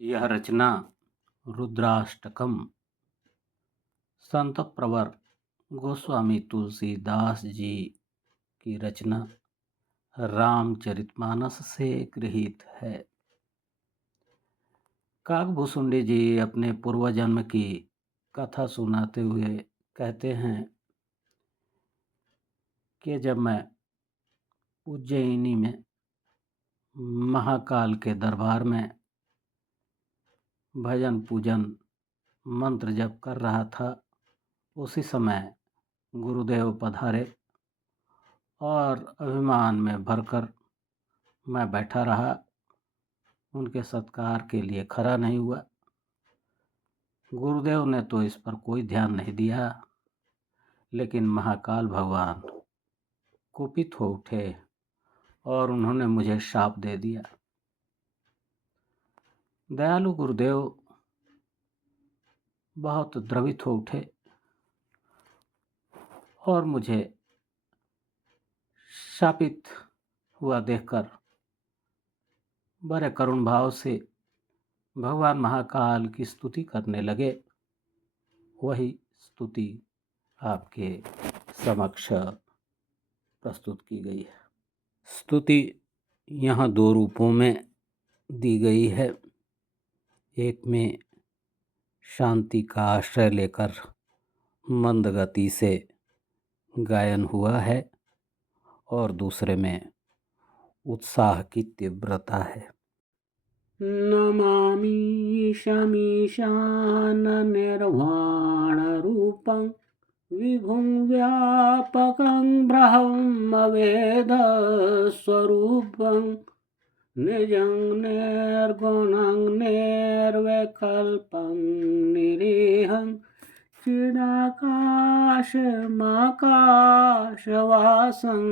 यह रचना रुद्राष्टकम संत प्रवर गोस्वामी तुलसीदास जी की रचना रामचरितमानस से गृहीत है। काकभूसुंडी जी अपने पूर्व जन्म की कथा सुनाते हुए कहते हैं कि जब मैं उज्जैनी में महाकाल के दरबार में भजन पूजन मंत्र जप कर रहा था, उसी समय गुरुदेव पधारे और अभिमान में भरकर मैं बैठा रहा। उनके सत्कार के लिए खड़ा नहीं हुआ। गुरुदेव ने तो इस पर कोई ध्यान नहीं दिया, लेकिन महाकाल भगवान कुपित हो उठे और उन्होंने मुझे शाप दे दिया। दयालु गुरुदेव बहुत द्रवित हो उठे और मुझे शापित हुआ देखकर बड़े करुण भाव से भगवान महाकाल की स्तुति करने लगे। वही स्तुति आपके समक्ष प्रस्तुत की गई है। स्तुति यहाँ दो रूपों में दी गई है। एक में शांति का आश्रय लेकर मंद गति से गायन हुआ है और दूसरे में उत्साह की तीव्रता है। नमामि शमीशान निर्वाण रूपं विभुं व्यापकं ब्रह्मवेद स्वरूपं निजं निर्गुणं निर्विकल्पं निरीहं चिदाकाशमाकाशवासं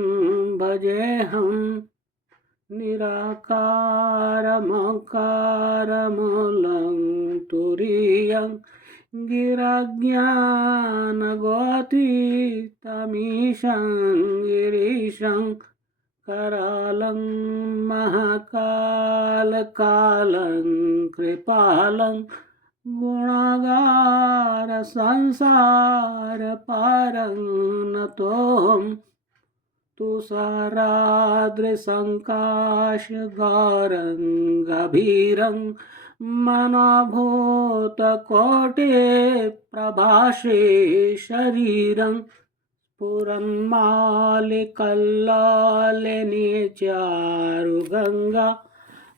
भजेऽहम् निराकारमकारमूलं तुरीयं गिरज्ञानगोतीतमीशं गिरीशं करालं महाकालकालं कृपालं गुणागारसंसारपारं नतोऽहम् तुषाराद्रिसङ्काशगारं गभीरं मनोभूतकोटिप्रभासे शरीरं स्फुरन्मालिकल्लालिनी चारुगङ्गा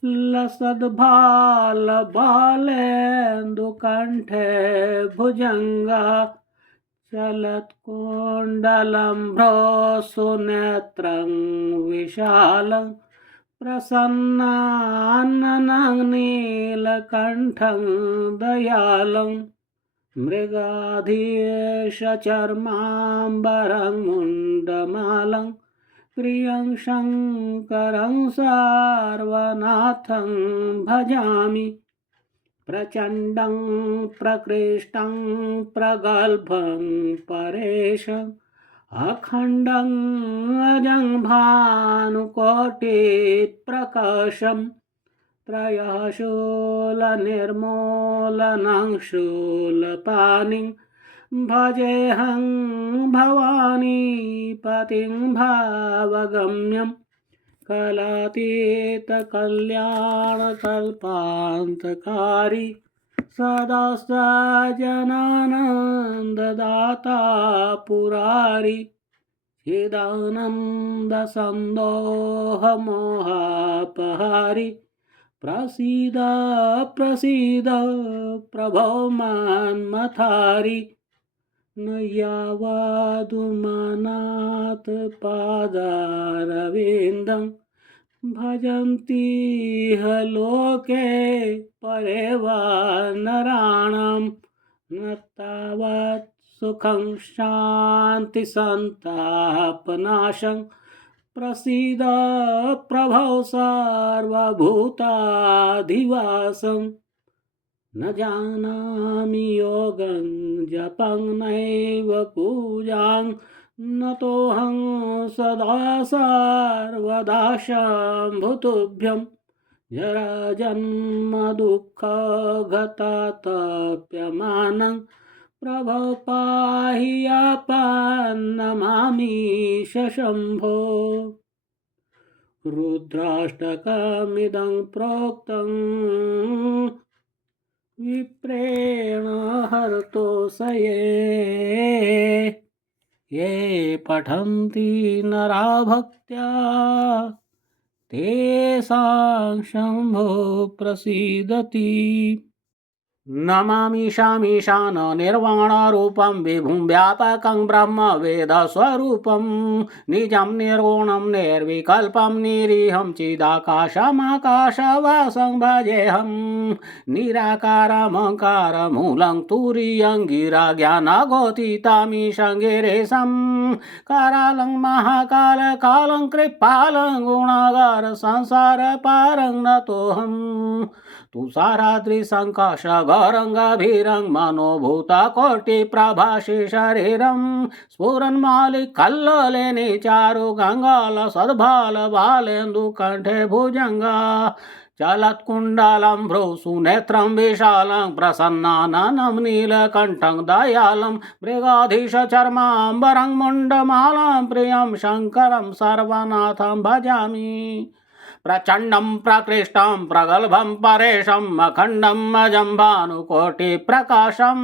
लसद्भालबालेन्दुकण्ठे भुजङ्गा चलत्कुण्डलम्भ्रोसुनेत्रं विशालं प्रसन्नाननं नीलकण्ठं दयालं मृगाधीशचर्माम्बरं मुण्डमालं प्रियं शङ्करं सार्वनाथं भजामि प्रचण्डं प्रकृष्टं प्रगल्भं परेशम् अखण्डं अजं भानुकोटिप्रकाशं त्रयः शूलनिर्मूलनं शूलपाणिं भजेऽहं भवानीपतिं भावगम्यं कलातीतकल्याणकल्पान्तकारी सदा सज्जनानन्ददाता पुरारी चिदानन्दसन्दोहमोहापहारी प्रसीद प्रसीद प्रभो मन्मथारी न यावदुमनाथ पादारविन्दं भजन्ति ह लोके परे वा नराणां न तावत् सुखं शान्तिसन्तापनाशं प्रसीद प्रभो सर्वभूताधिवासं न जानामि योगं जपं नैव पूजां नतोऽहं सदा सर्वदा शम्भुतुभ्यं जराजन्मदुःखगतातप्यमानं प्रभो पाहि नमामीश शम्भो रुद्राष्टकमिदं प्रोक्तं विप्रेण हरतोषये ये पठन्ति नरा भक्त्या तेषां शम्भो प्रसीदति नमामीशामीशान निर्वाणरूपं विभुं व्यापकं ब्रह्म वेदस्वरूपं निजं निर्गुणं निर्विकल्पं निरीहं चिदाकाशमाकाशवासं भजेऽहं निराकारमकारमूलं तुरीयं गिरा ज्ञानगोथितामीशं गिरीशं करालं महाकालकालं कृपालं गुणागार संसारपारं नतोऽहम् तुषाराद्रिसङ्काशगौरङ्गभीरं मनोभूतकोटिप्रभाषि शरीरं स्फुरन्मालिकल्लोलिनी चारु गङ्गाल सद्भाल बालेन्दुकण्ठे भुजङ्गा चलत्कुण्डलं भ्रूसुनेत्रं विशालं प्रसन्नाननं नीलकण्ठं दयालं मृगाधीशचर्माम्बरं मुण्डमालं प्रियं शङ्करं सर्वनाथं भजामि प्रचण्डं प्रकृष्टं प्रगल्भं परेशम् अखण्डम् अजम्भानुकोटिप्रकाशं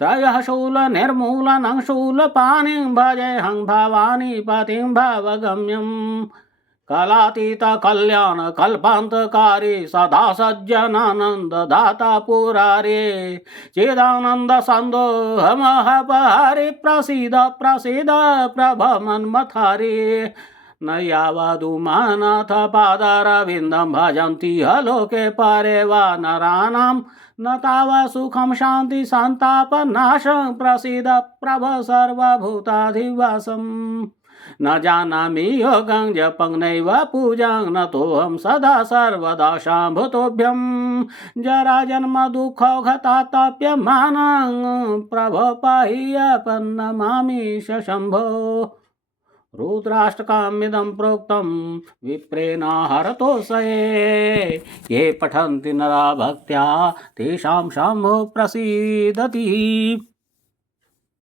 त्रयः शूलनिर्मूलनं शूलपाणिं भजेऽहं भवानीपतिं भवगम्यं कलातीतकल्याणकल्पान्तकारी सदा सज्जनानन्ददाता पुरारे चिदानन्दसन्दोहमहपहरि प्रसीद प्रसीद प्रभमन्मथारे न यावदुमानाथ पादारविन्दं भजन्ति लोके परे वा नराणां न तावत् सुखं शान्ति सन्तापनाशं प्रसीद प्रभ सर्वभूताधिवासं न जानामि योगं जपं नैव पूजां नतोऽहं सदा सर्वदा शाम्भुतोभ्यं जराजन्मदुःखौघतातप्यमानं प्रभो पाहि नमामीश शम्भो रुद्राष्टकमिदं प्रोक्तं विप्रेण हरतोषये ये पठन्ति नरा भक्त्या तेषां शम्भो प्रसीदति।